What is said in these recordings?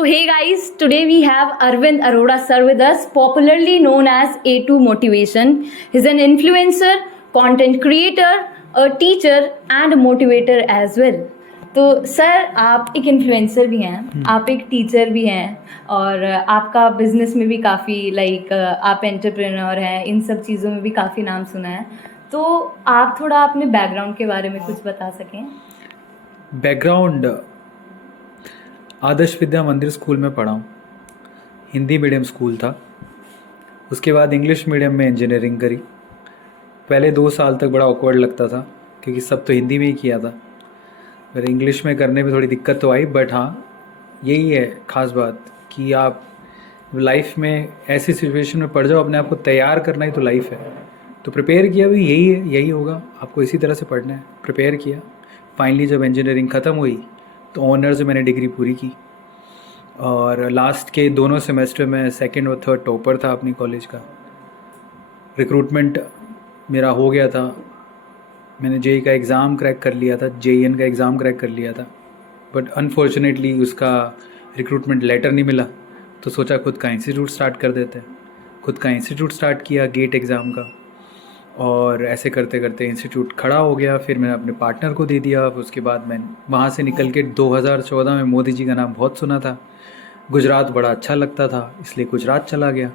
So hey guys, today we have Arvind Arora sir with us, popularly known as A2 Motivation. He's an influencer, content creator, a teacher and a motivator as well. तो sir आप एक influencer भी हैं, आप एक teacher भी हैं और आपका बिजनेस में भी काफ़ी आप एंटरप्रेन्योर हैं, इन सब चीज़ों में भी काफ़ी नाम सुना है. तो आप थोड़ा अपने बैकग्राउंड के बारे में कुछ बता सकें. बैकग्राउंड आदर्श विद्या मंदिर स्कूल में पढ़ा हूँ. हिंदी मीडियम स्कूल था. उसके बाद इंग्लिश मीडियम में इंजीनियरिंग करी. पहले 2 साल तक बड़ा ऑकवर्ड लगता था क्योंकि सब तो हिंदी में ही किया था. फिर इंग्लिश में करने में थोड़ी दिक्कत तो आई, बट हाँ यही है ख़ास बात कि आप लाइफ में ऐसी सिचुएशन में पड़ जाओ, अपने आप को तैयार करना ही तो लाइफ है. तो प्रिपेयर किया भी यही है, यही होगा, आपको इसी तरह से पढ़ना है. प्रिपेयर किया. फाइनली जब इंजीनियरिंग ख़त्म हुई तो ऑनर से मैंने डिग्री पूरी की और लास्ट के दोनों सेमेस्टर में 2nd और 3rd टॉपर था अपनी कॉलेज का. रिक्रूटमेंट मेरा हो गया था. मैंने जेई का एग्ज़ाम क्रैक कर लिया था, जेईएन का एग्ज़ाम क्रैक कर लिया था, बट अनफॉर्चुनेटली उसका रिक्रूटमेंट लेटर नहीं मिला. तो सोचा खुद का इंस्टीट्यूट स्टार्ट कर देते हैं. खुद का इंस्टीट्यूट स्टार्ट किया गेट एग्ज़ाम का, और ऐसे करते करते इंस्टीट्यूट खड़ा हो गया. फिर मैंने अपने पार्टनर को दे दिया. उसके बाद मैं वहाँ से निकल के 2014 में मोदी जी का नाम बहुत सुना था. गुजरात बड़ा अच्छा लगता था इसलिए गुजरात चला गया.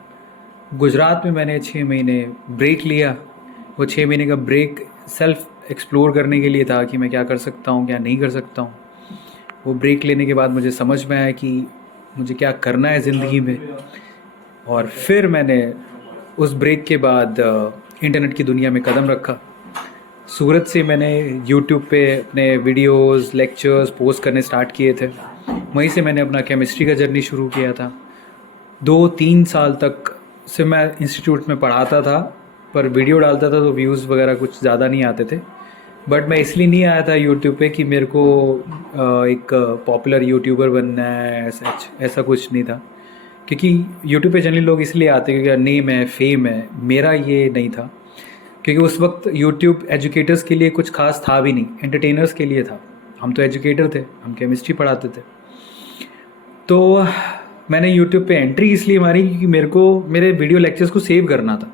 गुजरात में मैंने 6 महीने ब्रेक लिया. वो 6 महीने का ब्रेक सेल्फ़ एक्सप्लोर करने के लिए था कि मैं क्या कर सकता हूँ, क्या नहीं कर सकता हूँ. वो ब्रेक लेने के बाद मुझे समझ में आया कि मुझे क्या करना है ज़िंदगी में. और फिर मैंने उस ब्रेक के बाद इंटरनेट की दुनिया में कदम रखा. सूरत से मैंने यूट्यूब पे अपने वीडियोस, लेक्चर्स पोस्ट करने स्टार्ट किए थे. वहीं से मैंने अपना केमिस्ट्री का जर्नी शुरू किया था. 2-3 साल तक से मैं इंस्टीट्यूट में पढ़ाता था, पर वीडियो डालता था तो व्यूज़ वगैरह कुछ ज़्यादा नहीं आते थे. बट मैं इसलिए नहीं आया था यूट्यूब पे कि मेरे को एक पॉपुलर यूट्यूबर बनना है, ऐसा कुछ नहीं था. क्योंकि यूट्यूब पे जनरली लोग इसलिए आते हैं क्योंकि नेम है, फेम है. मेरा ये नहीं था, क्योंकि उस वक्त यूट्यूब एजुकेटर्स के लिए कुछ खास था भी नहीं, एंटरटेनर्स के लिए था. हम तो एजुकेटर थे, हम केमिस्ट्री पढ़ाते थे. तो मैंने यूट्यूब पे एंट्री इसलिए मारी क्योंकि मेरे को मेरे वीडियो लेक्चर्स को सेव करना था.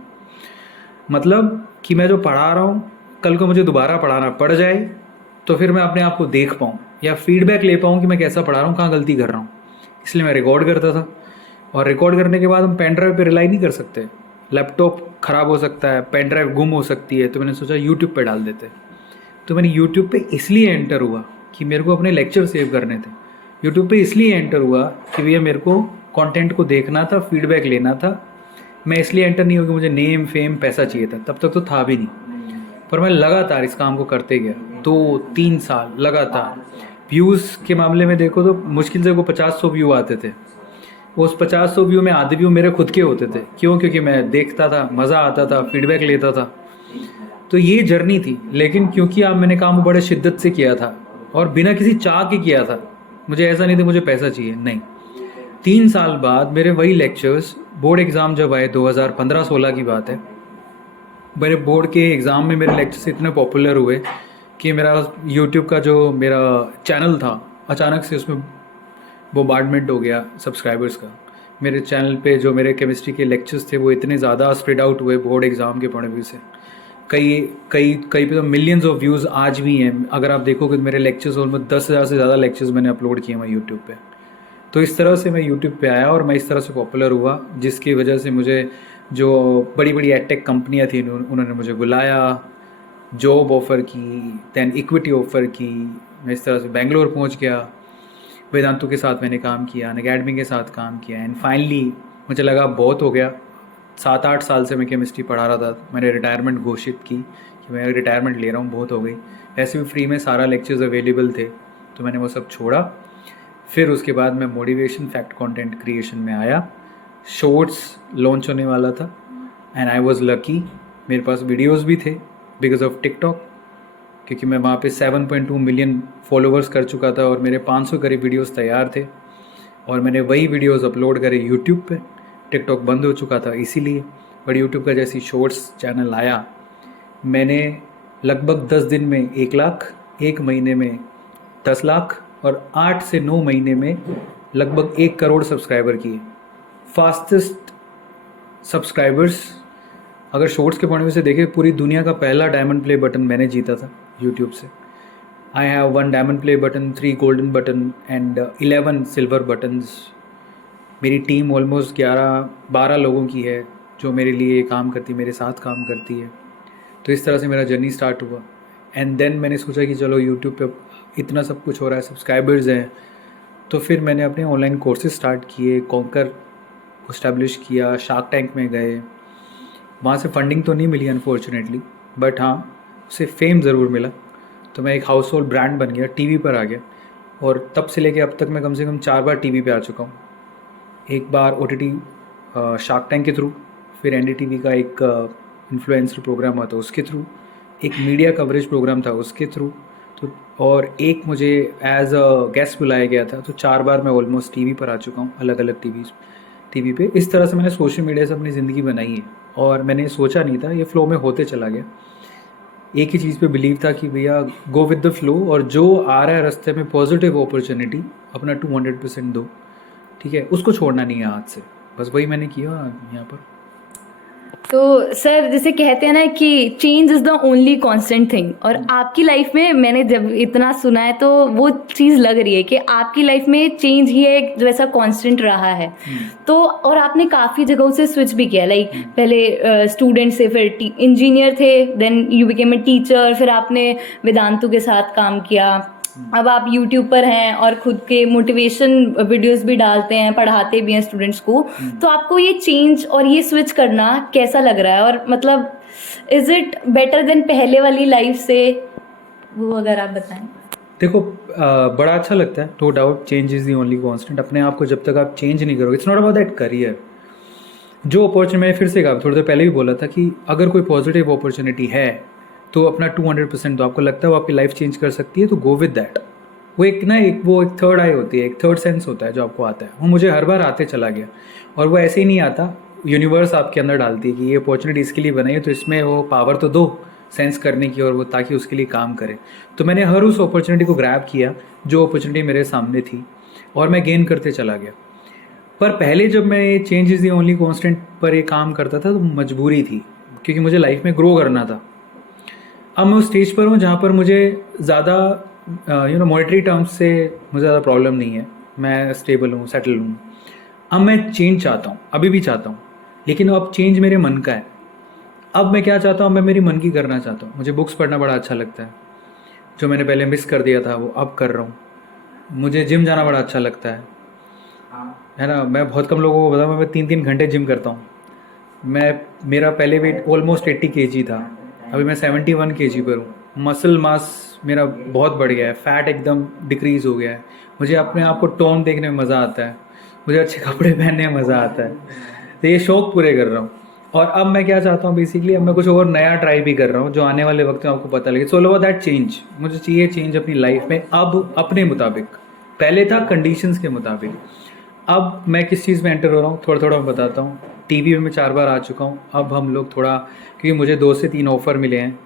मतलब कि मैं जो पढ़ा रहा हूँ कल को मुझे दोबारा पढ़ाना पड़ जाए तो फिर मैं अपने आप को देख पाऊँ या फीडबैक ले पाऊँ कि मैं कैसा पढ़ा रहा हूँ, कहाँ गलती कर रहा हूँ. इसलिए मैं रिकॉर्ड करता था. और रिकॉर्ड करने के बाद हम पेन ड्राइव पर रिलाई नहीं कर सकते. लैपटॉप ख़राब हो सकता है, पेन ड्राइव गुम हो सकती है. तो मैंने सोचा यूट्यूब पे डाल देते. तो मैंने यूट्यूब पे इसलिए एंटर हुआ कि मेरे को अपने लेक्चर सेव करने थे. यूट्यूब पे इसलिए एंटर हुआ कि भैया मेरे को कंटेंट को देखना था, फीडबैक लेना था. मैं इसलिए एंटर नहीं हुआ कि मुझे नेम, फेम, पैसा चाहिए था. तब तक तो था भी नहीं. पर मैं लगातार इस काम को करते गया 2-3 साल लगातार. व्यूज़ के मामले में देखो तो मुश्किल से को 50-100 व्यू आते थे. उस 50-100 व्यू में आधे व्यू मेरे खुद के होते थे. क्यों? क्योंकि मैं देखता था, मज़ा आता था, फीडबैक लेता था. तो ये जर्नी थी. लेकिन क्योंकि अब मैंने काम बड़े शिद्दत से किया था और बिना किसी चाह के किया था. मुझे ऐसा नहीं था मुझे पैसा चाहिए, नहीं. 3 साल बाद मेरे वही लेक्चर्स, बोर्ड एग्ज़ाम जब आए 2015-16 की बात है, मेरे बोर्ड के एग्ज़ाम में मेरे लेक्चर्स इतने पॉपुलर हुए कि मेरा यूट्यूब का जो मेरा चैनल था अचानक से उसमें बोmbardment हो गया सब्सक्राइबर्स का. मेरे चैनल पे जो मेरे केमिस्ट्री के लेक्चर्स थे वो इतने ज़्यादा स्प्रेड आउट हुए बोर्ड एग्ज़ाम के पॉइंट ऑफ व्यू से. कई पे तो मिलियंस ऑफ व्यूज़ आज भी हैं. अगर आप देखोगे तो मेरे लेक्चर्स ऑलमोस्ट 10,000 से ज़्यादा लेक्चर्स मैंने अपलोड किए हैं यूट्यूब पे. तो इस तरह से मैं यूट्यूब पे आया और मैं इस तरह से पॉपुलर हुआ, जिसकी वजह से मुझे जो बड़ी बड़ी एडटेक कंपनियाँ थी उन्होंने मुझे बुलाया, जॉब ऑफ़र की, दैन इक्विटी ऑफ़र की. मैं इस तरह से बेंगलोर पहुँच गया. वेदांतु के साथ मैंने काम किया, अनअकैडमी के साथ काम किया. एंड फाइनली मुझे लगा बहुत हो गया. 7-8 साल से मैं केमिस्ट्री पढ़ा रहा था. मैंने रिटायरमेंट घोषित की कि मैं रिटायरमेंट ले रहा हूँ, बहुत हो गई. ऐसे भी फ्री में सारा लेक्चर्स अवेलेबल थे तो मैंने वो सब छोड़ा. फिर उसके बाद मैं मोटिवेशन फैक्ट कंटेंट क्रिएशन में आया. शॉर्ट्स लॉन्च होने वाला था एंड आई वाज लकी. मेरे पास वीडियोस भी थे बिकॉज ऑफ टिकटॉक, क्योंकि मैं वहाँ पे 7.2 मिलियन फॉलोवर्स कर चुका था और मेरे 500 करीब वीडियोस तैयार थे. और मैंने वही वीडियोस अपलोड करे यूट्यूब पे. टिकटॉक बंद हो चुका था इसीलिए. बट यूट्यूब का जैसी शॉर्ट्स चैनल आया, मैंने लगभग 10 दिन में 1 लाख, 1 महीने में 10 लाख और 8 से 9 महीने में लगभग 1 करोड़ सब्सक्राइबर की है, फास्टेस्ट सब्सक्राइबर्स। अगर शॉर्ट्स के पॉइंट में से देखें, पूरी दुनिया का पहला डायमंड प्ले बटन मैंने जीता था यूट्यूब से। I have 1 diamond play button, 3 golden button and 11 silver buttons. मेरी टीम ऑलमोस्ट 11-12 लोगों की है जो मेरे लिए काम करती है, मेरे साथ काम करती है। तो इस तरह से मेरा जर्नी स्टार्ट हुआ। एंड देन मैंने सोचा कि चलो यूट्यूब पे इतना सब कुछ हो रहा है, सब्सक्राइबर्स हैं, तो फिर मैंने अपने ऑनलाइन कोर्सेज स्टार्ट किए, कॉन्कर को इस्टेब्लिश किया, शार्क टैंक में गए। वहाँ से फंडिंग तो नहीं मिली अनफॉर्चुनेटली, बट हाँ उससे फेम ज़रूर मिला। तो मैं एक हाउस होल्ड ब्रांड बन गया, टीवी पर आ गया, और तब से लेके अब तक मैं कम से कम 4 बार टीवी पे आ चुका हूँ। एक बार OTT शार्क टैंक के थ्रू, फिर NDTV का एक इन्फ्लुएंसर प्रोग्राम हुआ था उसके थ्रू, एक मीडिया कवरेज प्रोग्राम था उसके थ्रू, तो और एक मुझे एज अ गेस्ट बुलाया गया था। तो 4 बार मैं ऑलमोस्ट टीवी पर आ चुका हूँ, अलग अलग टीवी पे। इस तरह से मैंने सोशल मीडिया से अपनी ज़िंदगी बनाई है, और मैंने सोचा नहीं था, ये फ़्लो में होते चला गया। एक ही चीज़ पे बिलीव था कि भैया गो विद द फ्लो, और जो आ रहा है रास्ते में पॉजिटिव अपॉर्चुनिटी अपना 200% दो, ठीक है, उसको छोड़ना नहीं है हाथ से। बस वही मैंने किया यहाँ पर। तो सर, जैसे कहते हैं ना कि change is the only constant thing, और आपकी लाइफ में मैंने जब इतना सुना है तो वो चीज़ लग रही है कि आपकी लाइफ में चेंज ही एक जो ऐसा कांस्टेंट रहा है। तो और आपने काफ़ी जगहों से स्विच भी किया, लाइक पहले स्टूडेंट से, फिर इंजीनियर थे, then you became a teacher, फिर आपने वेदांतु के साथ काम किया, अब आप यूट्यूब पर हैं और खुद के मोटिवेशन वीडियोस भी डालते हैं, पढ़ाते भी हैं स्टूडेंट्स को। तो आपको ये चेंज और ये स्विच करना कैसा लग रहा है, और मतलब इज इट बेटर देन पहले वाली लाइफ से, वो अगर आप बताएं। देखो, बड़ा अच्छा लगता है, no doubt change is the only constant. अपने आप को जब तक आप चेंज नहीं करोगे, it's not about that career. जो अपॉर्चुनिटी, मैंने फिर से कहा, थोड़ी देर पहले भी बोला था कि अगर कोई पॉजिटिव अपॉर्चुनिटी है तो अपना 200% दो। आपको लगता है वो आपकी लाइफ चेंज कर सकती है, तो गो विद दैट। वो एक थर्ड आई होती है, एक थर्ड सेंस होता है जो आपको आता है, वो मुझे हर बार आते चला गया। और वो ऐसे ही नहीं आता, यूनिवर्स आपके अंदर डालती है कि ये अपॉर्चुनिटी इसके लिए बनाई है, तो इसमें वो पावर तो दो सेंस करने की, और वो ताकि उसके लिए काम करे। तो मैंने हर उस अपॉर्चुनिटी को ग्रैब किया जो अपॉर्चुनिटी मेरे सामने थी, और मैं गेन करते चला गया। पर पहले जब मैं change is the only constant पर ये काम करता था तो मजबूरी थी, क्योंकि मुझे लाइफ में ग्रो करना था। अब मैं उस स्टेज पर हूँ जहाँ पर मुझे ज़्यादा मॉनेटरी टर्म्स से मुझे ज़्यादा प्रॉब्लम नहीं है, मैं स्टेबल हूँ, सेटल हूँ। अब मैं चेंज चाहता हूँ, अभी भी चाहता हूँ, लेकिन अब चेंज मेरे मन का है। अब मैं क्या चाहता हूँ, मैं मेरी मन की करना चाहता हूँ। मुझे बुक्स पढ़ना बड़ा अच्छा लगता है, जो मैंने पहले मिस कर दिया था वो अब कर रहा हूँ। मुझे जिम जाना बड़ा अच्छा लगता है ना। मैं बहुत कम लोगों को बताऊँ, मैं 3-3 घंटे जिम करता हूँ। मेरा पहले वेट ऑलमोस्ट 80 kg था, अभी मैं 71 kg पर हूँ। मसल मास मेरा बहुत बढ़ गया है, फैट एकदम डिक्रीज़ हो गया है। मुझे अपने आप को टोन देखने में मज़ा आता है, मुझे अच्छे कपड़े पहनने में मज़ा आता है। तो ये शौक़ पूरे कर रहा हूँ। और अब मैं क्या चाहता हूँ बेसिकली, अब मैं कुछ और नया ट्राई भी कर रहा हूँ जो आने वाले वक्त में आपको पता लगे। So all over that change, मुझे चाहिए चेंज अपनी लाइफ में, अब अपने मुताबिक। पहले था कंडीशंस के मुताबिक, अब मैं किस चीज़ में एंटर हो रहा हूँ थोड़ा थोड़ा मैं बताता हूँ। टीवी में मैं 4 बार आ चुका हूँ। अब हम लोग थोड़ा, क्योंकि मुझे 2 से 3 ऑफ़र मिले हैं,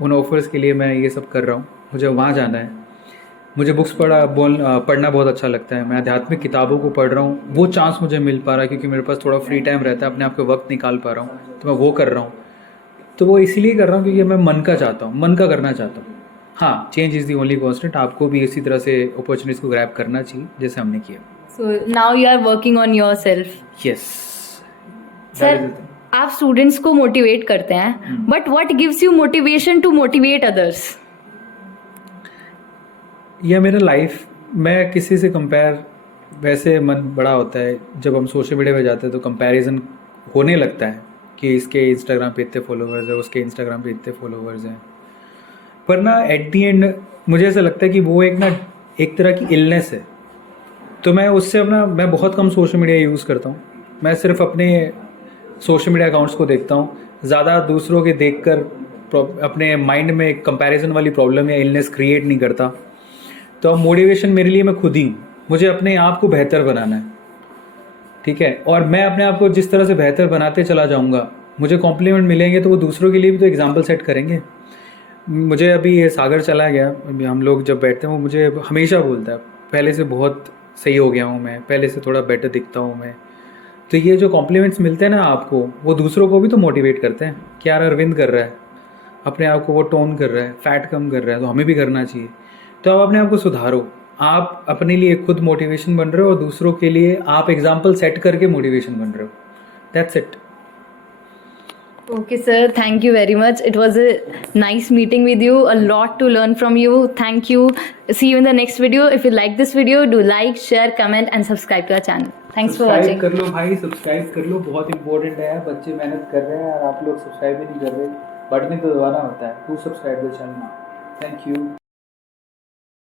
उन ऑफ़र्स के लिए मैं ये सब कर रहा हूँ। मुझे वहाँ जाना है। मुझे बुक्स पढ़ना बहुत अच्छा लगता है, मैं आध्यात्मिक किताबों को पढ़ रहा हूँ। वो चांस मुझे मिल पा रहा है क्योंकि मेरे पास थोड़ा फ्री टाइम रहता है, अपने आप को वक्त निकाल पा रहा हूँ, तो मैं वो कर रहा हूँ। तो वो इसीलिए कर रहा हूँ क्योंकि मैं मन का चाहता हूँ, मन का करना चाहता हूँ। हाँ, change is the only constant. आपको भी इसी तरह से अपॉर्चुनिटीज़ को ग्रैब करना चाहिए जैसे हमने किया। So now you are working on your self. Yes sir, आप स्टूडेंट्स को मोटिवेट करते हैं, but what gives you motivation to motivate others? यह मेरा लाइफ, मैं किसी से कंपेयर, वैसे मन बड़ा होता है जब हम सोशल मीडिया पे जाते हैं तो कंपैरिजन होने लगता है कि इसके इंस्टाग्राम पे इतने फॉलोवर्स हैं, उसके इंस्टाग्राम पे इतने फॉलोवर्स हैं। पर ना एट दी एंड मुझे ऐसा लगता है कि वो एक तरह की इलनेस है। तो मैं मैं बहुत कम सोशल मीडिया यूज़ करता हूँ। मैं सिर्फ अपने सोशल मीडिया अकाउंट्स को देखता हूँ, ज़्यादा दूसरों के देखकर अपने माइंड में कंपैरिजन वाली प्रॉब्लम या इलनेस क्रिएट नहीं करता। तो अब मोटिवेशन मेरे लिए मैं खुद ही हूँ। मुझे अपने आप को बेहतर बनाना है, ठीक है, और मैं अपने आप को जिस तरह से बेहतर बनाते चला जाऊँगा, मुझे कॉम्प्लीमेंट मिलेंगे तो वो दूसरों के लिए भी तो एग्जाम्पल सेट करेंगे। मुझे अभी ये सागर चला गया, अभी हम लोग जब बैठते हैं वो मुझे हमेशा बोलता है, पहले से बहुत सही हो गया हूँ मैं, पहले से थोड़ा बेटर दिखता हूँ मैं। तो ये जो कॉम्प्लीमेंट्स मिलते हैं ना आपको, वो दूसरों को भी तो मोटिवेट करते हैं कि यार अरविंद कर रहा है, अपने आप को वो टोन कर रहा है, फैट कम कर रहा है, तो हमें भी करना चाहिए। तो आप अपने आप को सुधारो, आप अपने लिए खुद मोटिवेशन बन रहे हो और दूसरों के लिए आप एग्जाम्पल सेट करके मोटिवेशन बन रहे हो। That's it. Okay, sir. Thank you very much. It was a nice meeting with you. A lot to learn from you. Thank you. See you in the next video. If you like this video, do like, share, comment, and subscribe to our channel. Thanks for subscribe watching. कर लो भाई, subscribe कर लो, बहुत important है यार। बच्चे मेहनत कर रहे हैं और आप लोग सब्सक्राइब ही नहीं कर रहे। बटन तो दबाना होता है। To subscribe the channel. Thank you.